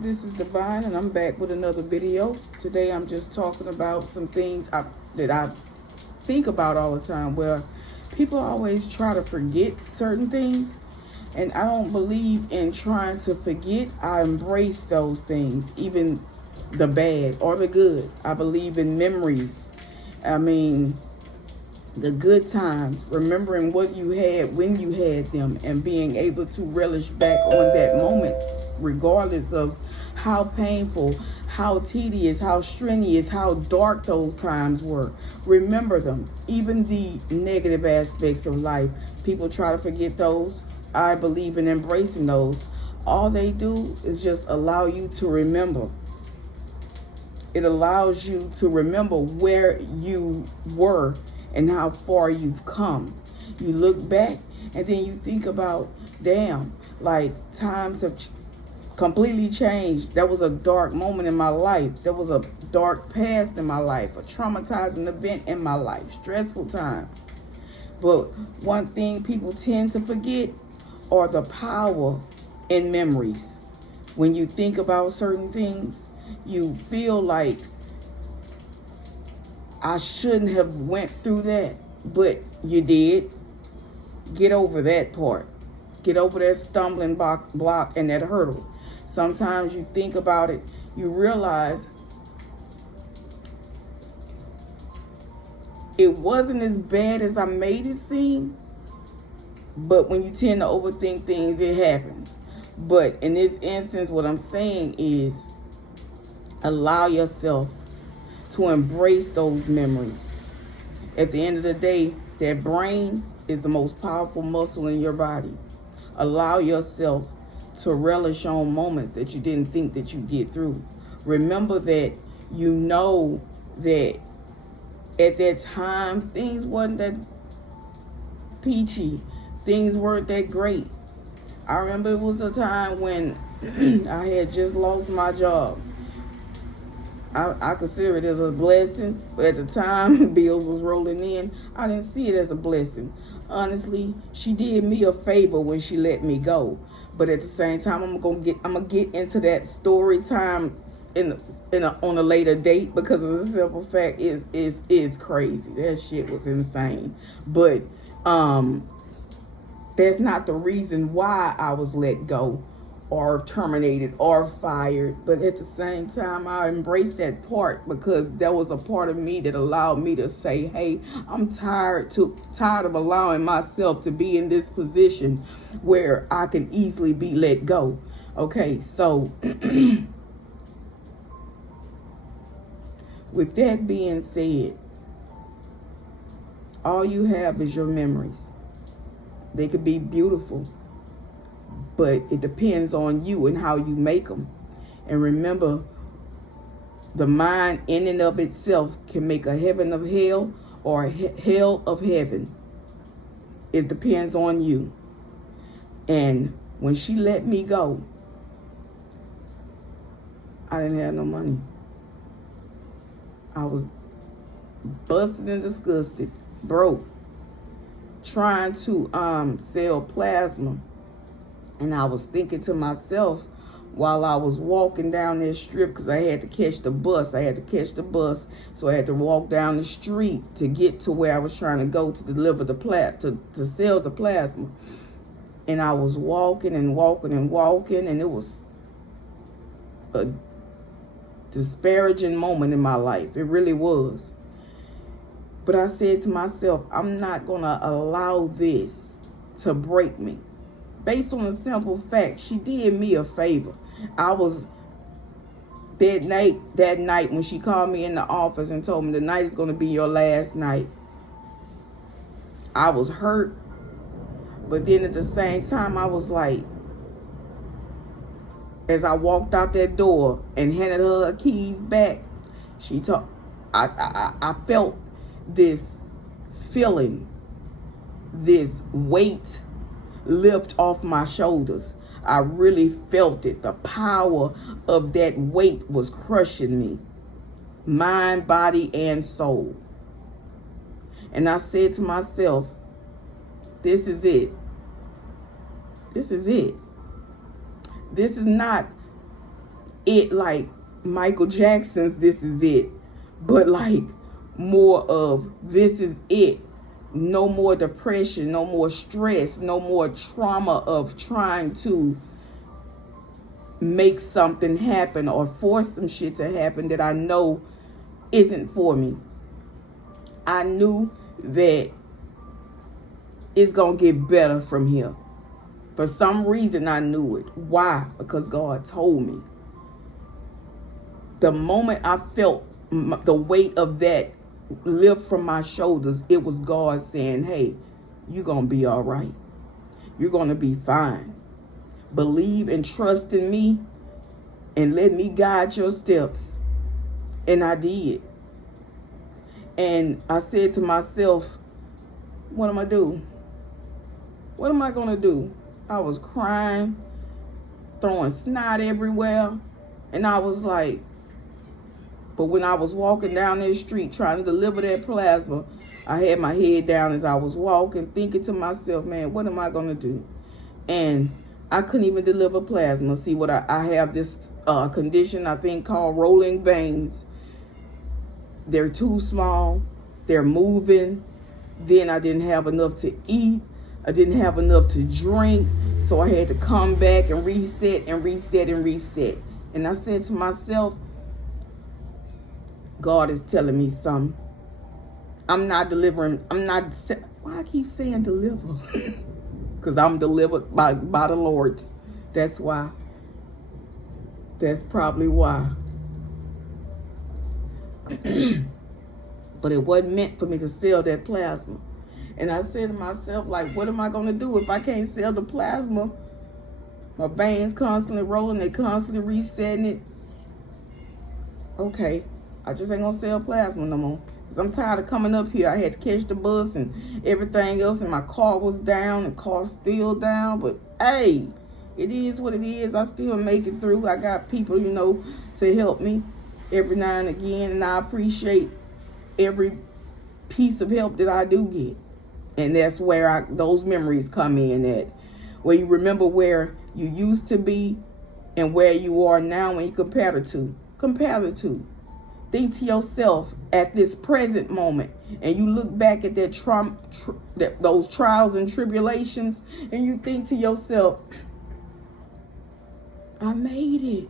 this is Divine, and I'm back with another video. Today I'm just talking about some things that I think about all the time, where people always try to forget certain things, and I don't believe in trying to forget. I embrace those things, even the bad or the good. I believe in memories. I mean, the good times, remembering what you had when you had them, and being able to relish back on that moment, regardless of how painful, how tedious, how strenuous, how dark those times were. Remember them, even the negative aspects of life. People try to forget those. I believe in embracing those. All they do is just allow you to remember. It allows you to remember where you were and how far you've come. You look back and then you think about, damn, like times have completely changed. That was a dark moment in my life. There was a dark past in my life, a traumatizing event in my life, stressful time. But one thing people tend to forget are the power in memories. When you think about certain things, you feel like, I shouldn't have went through that, but you did. Get over that part. Get over that stumbling block and that hurdle. Sometimes you think about it, you realize it wasn't as bad as I made it seem, but when you tend to overthink things, it happens. But in this instance, what I'm saying is, allow yourself to embrace those memories. At the end of the day, that brain is the most powerful muscle in your body. Allow yourself to relish on moments that you didn't think that you'd get through. Remember that you know that at that time, things wasn't that peachy. Things weren't that great. I remember it was a time when I had just lost my job. I consider it as a blessing, but at the time bills was rolling in, I didn't see it as a blessing. Honestly, she did me a favor when she let me go. But at the same time, I'm gonna get into that story time on a later date, because of the simple fact is crazy. That shit was insane. But that's not the reason why I was let go or terminated or fired. But at the same time, I embraced that part, because that was a part of me that allowed me to say, hey, I'm tired of allowing myself to be in this position where I can easily be let go. Okay, so with that being said, all you have is your memories. They could be beautiful, but it depends on you and how you make them. And remember, the mind in and of itself can make a heaven of hell or a hell of heaven. It depends on you. And when she let me go, I didn't have no money. I was busted and disgusted, broke, trying to sell plasma. And I was thinking to myself while I was walking down this strip, because I had to catch the bus. So I had to walk down the street to get to where I was trying to go to deliver the to sell the plasma. And I was walking and walking and walking, and it was a disparaging moment in my life. It really was. But I said to myself, I'm not going to allow this to break me. Based on a simple fact, she did me a favor. I was that night when she called me in the office and told me, tonight is going to be your last night. I was hurt, but then at the same time, I was like, as I walked out that door and handed her keys back, I felt this feeling, this weight lift off my shoulders. I really felt it. The power of that weight was crushing me, mind, body, and soul. And I said to myself, this is it. This is it. This is not it like Michael Jackson's This Is It, but like more of this is it. No more depression, no more stress, no more trauma of trying to make something happen or force some shit to happen that I know isn't for me. I knew that it's going to get better from here. For some reason, I knew it. Why? Because God told me. The moment I felt the weight of that lift from my shoulders, it was God saying, hey, you're going to be all right. You're going to be fine. Believe and trust in me and let me guide your steps. And I did. And I said to myself, what am I do? What am I going to do? I was crying, throwing snot everywhere. And I was like, but when I was walking down that street trying to deliver that plasma, I had my head down as I was walking, thinking to myself, man, what am I going to do? And I couldn't even deliver plasma. See, what I have this condition, I think, called rolling veins. They're too small. They're moving. Then I didn't have enough to eat. I didn't have enough to drink. So I had to come back and reset and reset and reset. And I said to myself, God is telling me something. I'm not delivering. Why I keep saying deliver? Because I'm delivered by the Lord. That's why. That's probably why. But it wasn't meant for me to sell that plasma. And I said to myself, like, what am I going to do if I can't sell the plasma? My veins constantly rolling. They constantly resetting it. Okay. I just ain't gonna sell plasma no more. Because I'm tired of coming up here. I had to catch the bus and everything else. And my car was down. The car's still down. But, hey, it is what it is. I still make it through. I got people, to help me every now and again. And I appreciate every piece of help that I do get. And that's where those memories come in at. Where you remember where you used to be and where you are now when you compare the two. Compare the two. Think to yourself at this present moment, and you look back at that those trials and tribulations, and you think to yourself, I made it.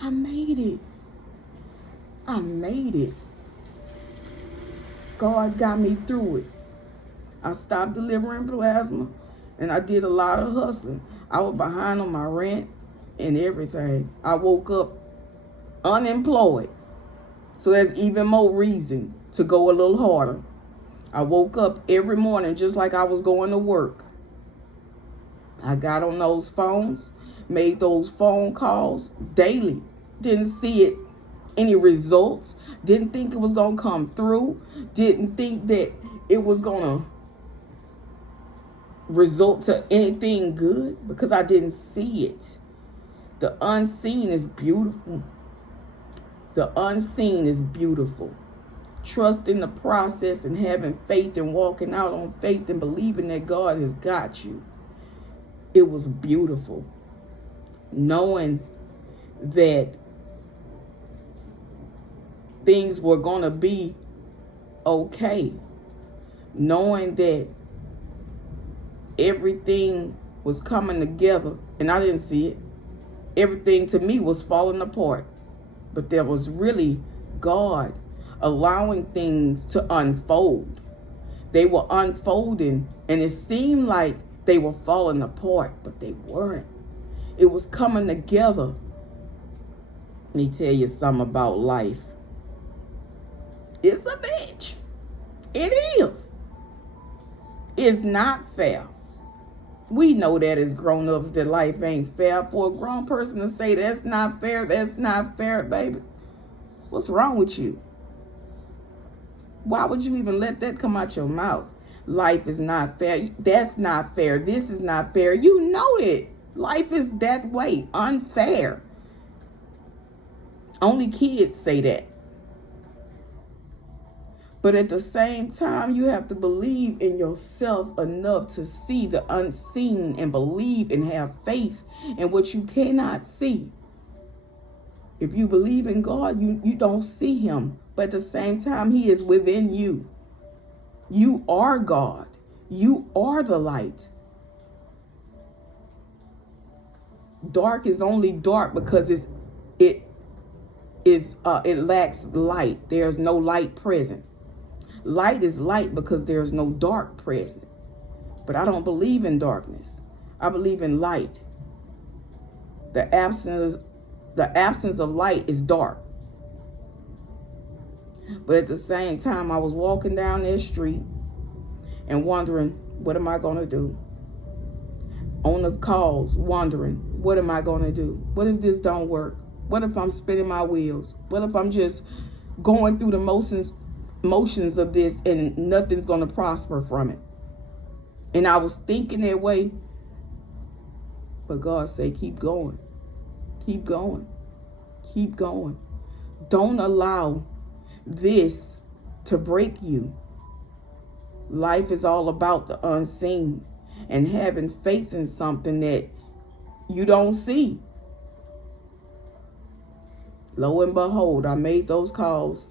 I made it. I made it. God got me through it. I stopped delivering plasma, and I did a lot of hustling. I was behind on my rent and everything. I woke up unemployed. So there's even more reason to go a little harder. I woke up every morning just like I was going to work. I got on those phones, made those phone calls daily. Didn't see any results. Didn't think it was going to come through. Didn't think that it was going to result to anything good because I didn't see it. The unseen is beautiful. The unseen is beautiful. Trusting the process and having faith and walking out on faith and believing that God has got you. It was beautiful. Knowing that things were going to be okay. Knowing that everything was coming together and I didn't see it. Everything to me was falling apart. But there was really God allowing things to unfold. They were unfolding and it seemed like they were falling apart, but they weren't. It was coming together. Let me tell you something about life. It's a bitch. It is. It's not fair. We know that as grown-ups that life ain't fair. For a grown person to say that's not fair, baby. What's wrong with you? Why would you even let that come out your mouth? Life is not fair. That's not fair. This is not fair. You know it. Life is that way. Unfair. Only kids say that. But at the same time, you have to believe in yourself enough to see the unseen and believe and have faith in what you cannot see. If you believe in God, you don't see him. But at the same time, he is within you. You are God. You are the light. Dark is only dark because it lacks light. There's no light present. Light is light because there's no dark present. But I don't believe in darkness. I believe in light. The absence of light is dark. But at the same time, I was walking down this street and wondering, what am I going to do? On the calls, wondering, what am I going to do? What if this don't work? What if I'm spinning my wheels? What if I'm just going through the motions of this and nothing's going to prosper from it? And I was thinking that way. But God said, keep going. Keep going. Keep going. Don't allow this to break you. Life is all about the unseen and having faith in something that you don't see. Lo and behold, I made those calls.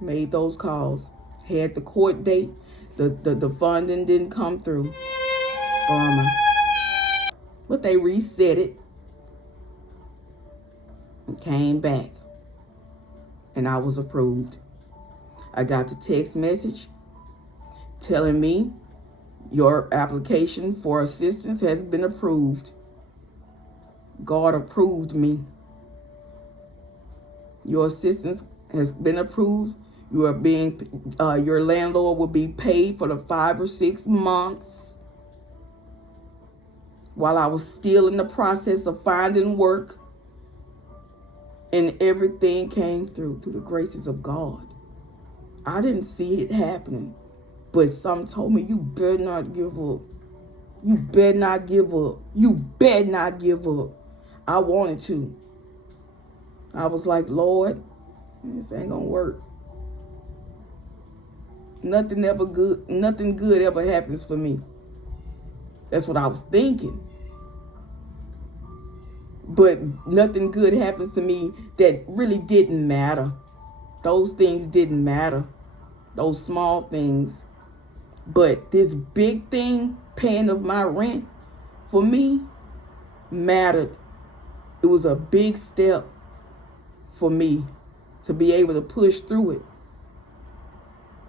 Had the court date. The funding didn't come through. Bummer. But they reset it and came back. And I was approved. I got the text message telling me your application for assistance has been approved. God approved me. Your assistance has been approved. You are being, your landlord will be paid for the 5 or 6 months. While I was still in the process of finding work, and everything came through the graces of God. I didn't see it happening, but some told me, you better not give up. You better not give up. You better not give up. I wanted to. I was like, Lord, this ain't gonna work. Nothing good ever happens for me. That's what I was thinking. But nothing good happens to me that really didn't matter. Those things didn't matter. Those small things. But this big thing, paying of my rent, for me, mattered. It was a big step for me to be able to push through it.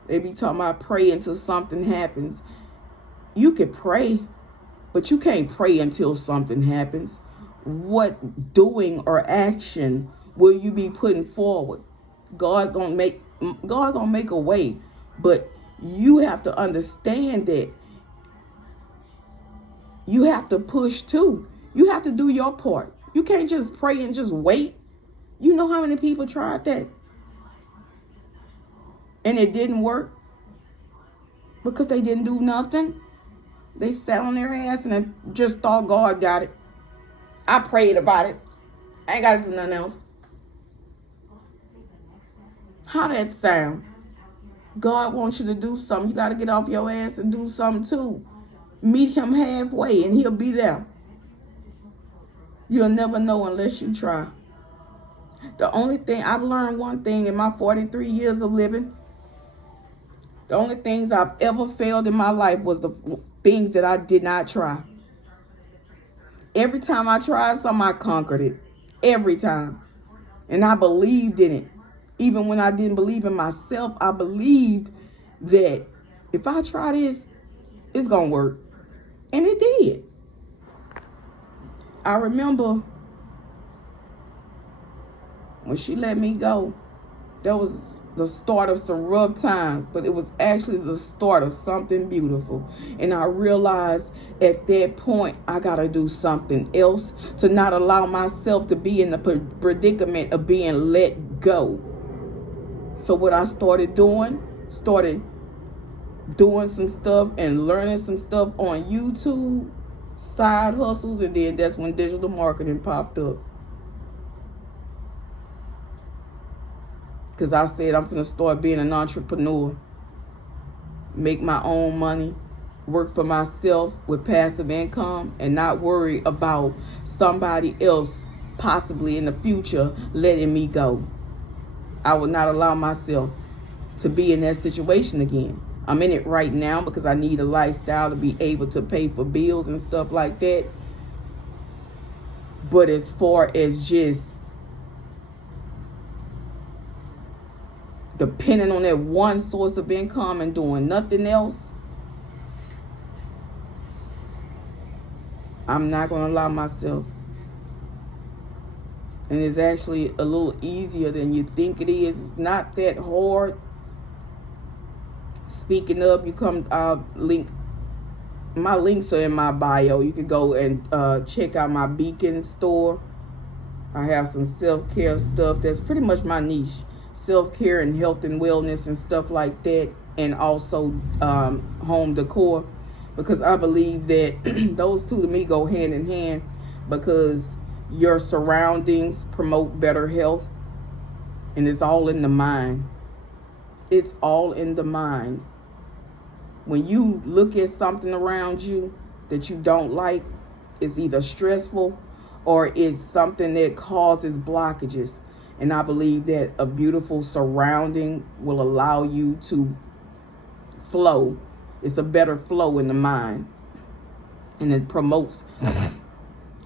They be talking about pray until something happens. You can pray, but you can't pray until something happens. What doing or action will you be putting forward? God gonna make a way, but you have to understand that you have to push too. You have to do your part. You can't just pray and just wait. You know how many people tried that and it didn't work because they didn't do nothing. They sat on their ass and just thought God got it. I prayed about it. I ain't got to do nothing else. How that sound? God wants you to do something. You got to get off your ass and do something too. Meet him halfway and he'll be there. You'll never know unless you try. The only thing, I've learned one thing in my 43 years of living. The only things I've ever failed in my life was the things that I did not try. Every time I tried something, I conquered it. Every time. And I believed in it. Even when I didn't believe in myself, I believed that if I try this, it's going to work. And it did. I remember when she let me go, that was the start of some rough times, but it was actually the start of something beautiful. And I realized at that point, I got to do something else to not allow myself to be in the predicament of being let go. So what I started doing some stuff and learning some stuff on YouTube, side hustles, and then that's when digital marketing popped up. Because I said I'm going to start being an entrepreneur. Make my own money. Work for myself with passive income. And not worry about somebody else possibly in the future letting me go. I would not allow myself to be in that situation again. I'm in it right now because I need a lifestyle to be able to pay for bills and stuff like that. But as far as just depending on that one source of income and doing nothing else, I'm not going to allow myself. And it's actually a little easier than you think it is. It's not that hard. Speaking of, you come, my links are in my bio. You can go and check out my Beacon store. I have some self-care stuff that's pretty much my niche. Self-care and health and wellness and stuff like that. And also home decor. Because I believe that those two to me go hand in hand, because your surroundings promote better health, and it's all in the mind. It's all in the mind. When you look at something around you that you don't like, it's either stressful or it's something that causes blockages. And I believe that a beautiful surrounding will allow you to flow. It's a better flow in the mind, and it promotes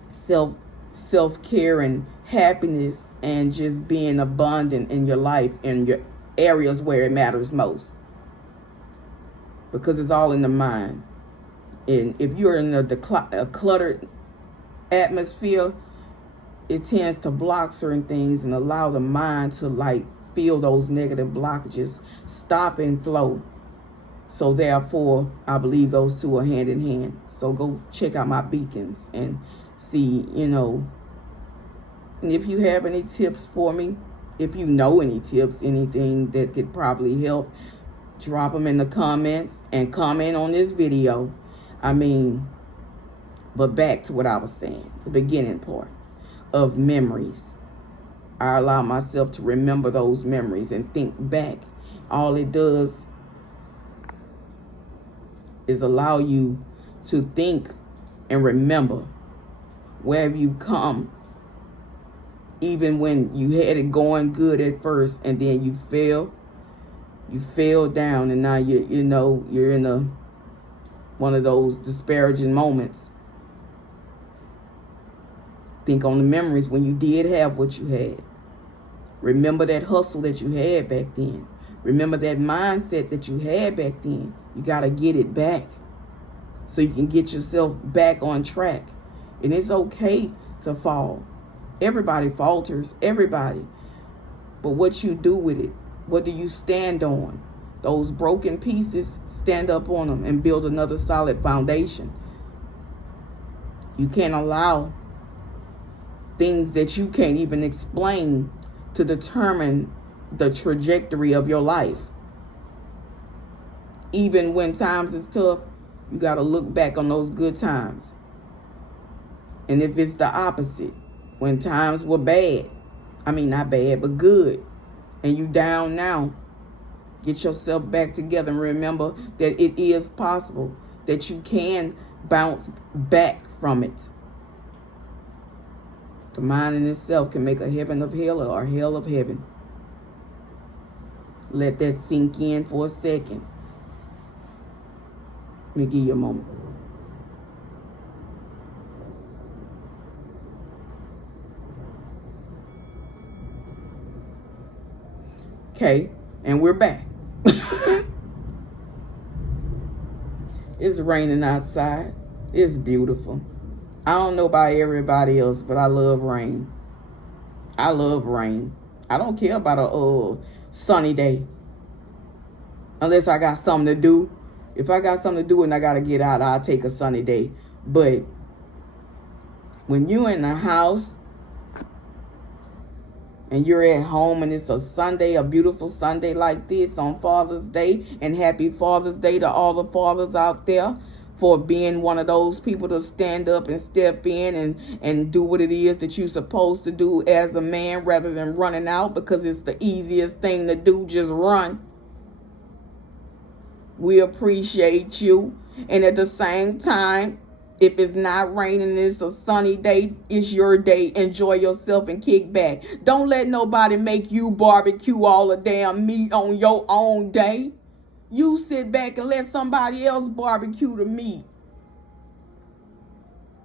self-care and happiness and just being abundant in your life and your areas where it matters most, because it's all in the mind. And if you're in a cluttered atmosphere, it tends to block certain things and allow the mind to feel those negative blockages stop and flow. So therefore, I believe those two are hand in hand. So go check out my beacons and see, and if you have any tips for me, if you know any tips, anything that could probably help, drop them in the comments and comment on this video. But back to what I was saying, the beginning part of memories. I allow myself to remember those memories and think back. All it does is allow you to think and remember where you've come, even when you had it going good at first and then you fell down, and now you're in one of those disparaging moments. Think on the memories when you did have what you had. Remember that hustle that you had back then. Remember that mindset that you had back then. You got to get it back so you can get yourself back on track. And it's okay to fall. Everybody falters, everybody. But what you do with it, what do you stand on? Those broken pieces, stand up on them and build another solid foundation. You can't allow things that you can't even explain to determine the trajectory of your life. Even when times is tough, you got to look back on those good times. And if it's the opposite, when times were bad, not bad, but good, and you down now, get yourself back together and remember that it is possible that you can bounce back from it. The mind in itself can make a heaven of hell or a hell of heaven. Let that sink in for a second. Let me give you a moment. Okay, and we're back. It's raining outside. It's beautiful. I don't know about everybody else, but I love rain. I love rain. I don't care about a sunny day. Unless I got something to do. If I got something to do and I got to get out, I'll take a sunny day. But when you're in the house and you're at home and it's a Sunday, a beautiful Sunday like this on Father's Day, and happy Father's Day to all the fathers out there for being one of those people to stand up and step in and do what it is that you're supposed to do as a man, rather than running out because it's the easiest thing to do, just run. We appreciate you. And at the same time, If it's not raining, it's a sunny day, it's your day. Enjoy yourself and kick back. Don't let nobody make you barbecue all the damn meat on your own day. You sit back and let somebody else barbecue the meat.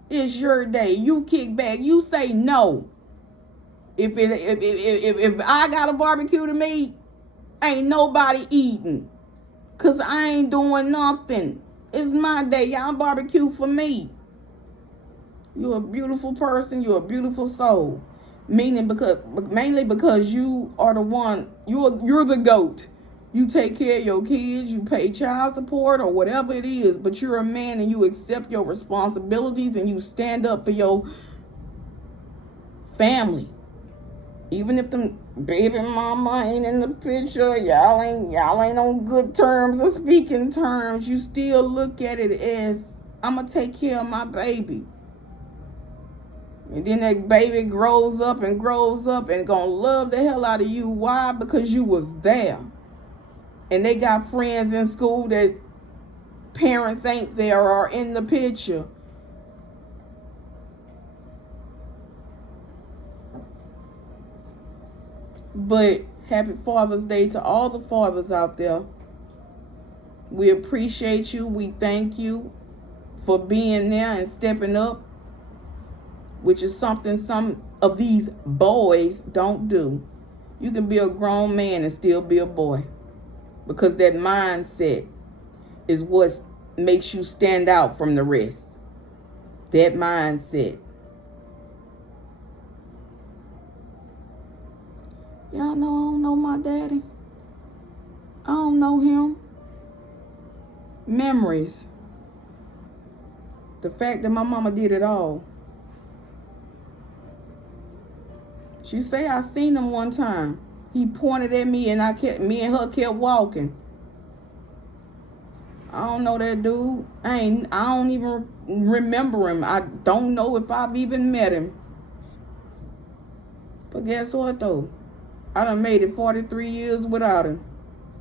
It's your day. You kick back. You say no. If I gotta barbecue the meat, ain't nobody eating. Cause I ain't doing nothing. It's my day. Y'all barbecue for me. You're a beautiful person. You're a beautiful soul. Mainly because you are the one. You're the GOAT. You take care of your kids. You pay child support or whatever it is. But you're a man and you accept your responsibilities and you stand up for your family. Even if the baby mama ain't in the picture, y'all ain't on good terms or speaking terms, you still look at it as, I'm going to take care of my baby. And then that baby grows up and going to love the hell out of you. Why? Because you was there. And they got friends in school that parents ain't there or in the picture. But happy Father's Day to all the fathers out there. We appreciate you. We thank you for being there and stepping up, which is something some of these boys don't do. You can be a grown man and still be a boy, because that mindset is what makes you stand out from the rest. That mindset. Y'all know I don't know my daddy. I don't know him. Memories. The fact that my mama did it all. She say I seen him one time. He pointed at me and me and her kept walking. I don't know that dude. I don't even remember him. I don't know if I've even met him. But guess what though? I done made it 43 years without him.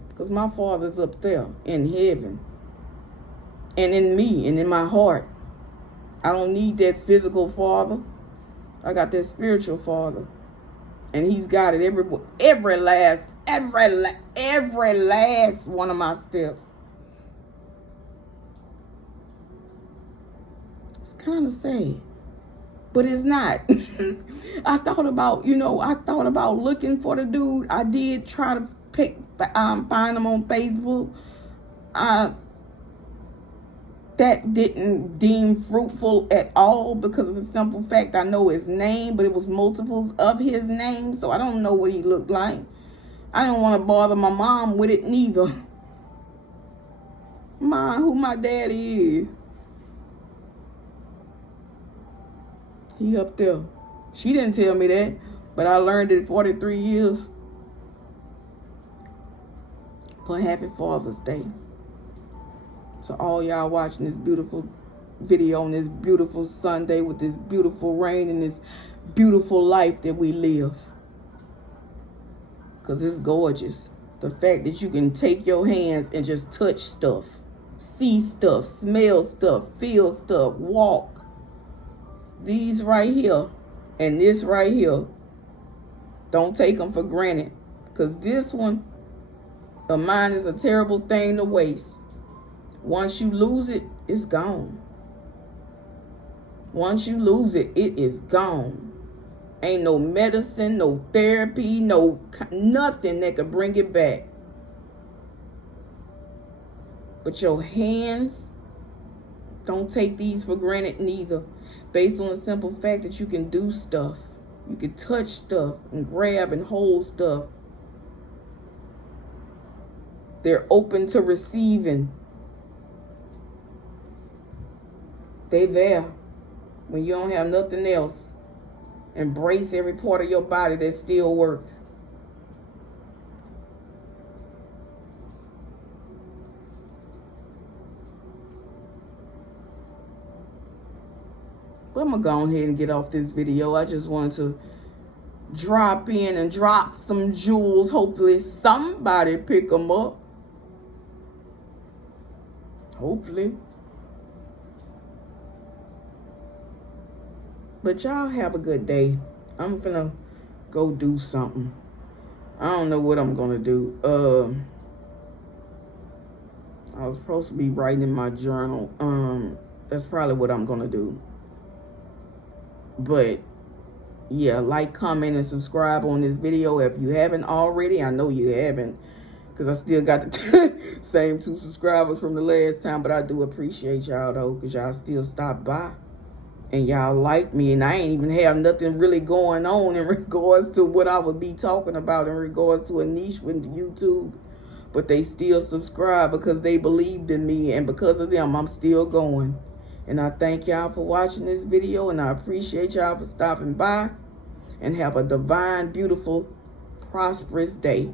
Because my father's up there in heaven. And in me and in my heart. I don't need that physical father. I got that spiritual father. And he's got it every last one of my steps. It's kind of sad. But it's not. I thought about looking for the dude. I did try to find him on Facebook. That didn't deem fruitful at all because of the simple fact I know his name, but it was multiples of his name, so I don't know what he looked like. I didn't want to bother my mom with it neither. Mom, who my daddy is. He up there. She didn't tell me that, but I learned it 43 years. But happy Father's Day to all y'all watching this beautiful video on this beautiful Sunday with this beautiful rain and this beautiful life that we live. Because it's gorgeous. The fact that you can take your hands and just touch stuff, see stuff, smell stuff, feel stuff, walk. These right here and this right here, don't take them for granted. Because this one of mine is a terrible thing to waste. Once you lose it, it's gone. Once you lose it, it is gone. Ain't no medicine, no therapy, nothing that could bring it back. But your hands, don't take these for granted neither. Based on the simple fact that you can do stuff. You can touch stuff and grab and hold stuff. They're open to receiving. They there when you don't have nothing else. Embrace every part of your body that still works. But I'm going to go ahead and get off this video. I just wanted to drop in and drop some jewels. Hopefully somebody pick them up. Hopefully. But y'all have a good day. I'm gonna go do something. I don't know what I'm gonna do. I was supposed to be writing in my journal. That's probably what I'm gonna do. But yeah, like, comment, and subscribe on this video if you haven't already. I know you haven't, because I still got the same 2 subscribers from the last time. But I do appreciate y'all though, because y'all still stop by and y'all like me, and I ain't even have nothing really going on in regards to what I would be talking about in regards to a niche with YouTube. But they still subscribe because they believed in me, and because of them, I'm still going. And I thank y'all for watching this video, and I appreciate y'all for stopping by. And have a divine, beautiful, prosperous day.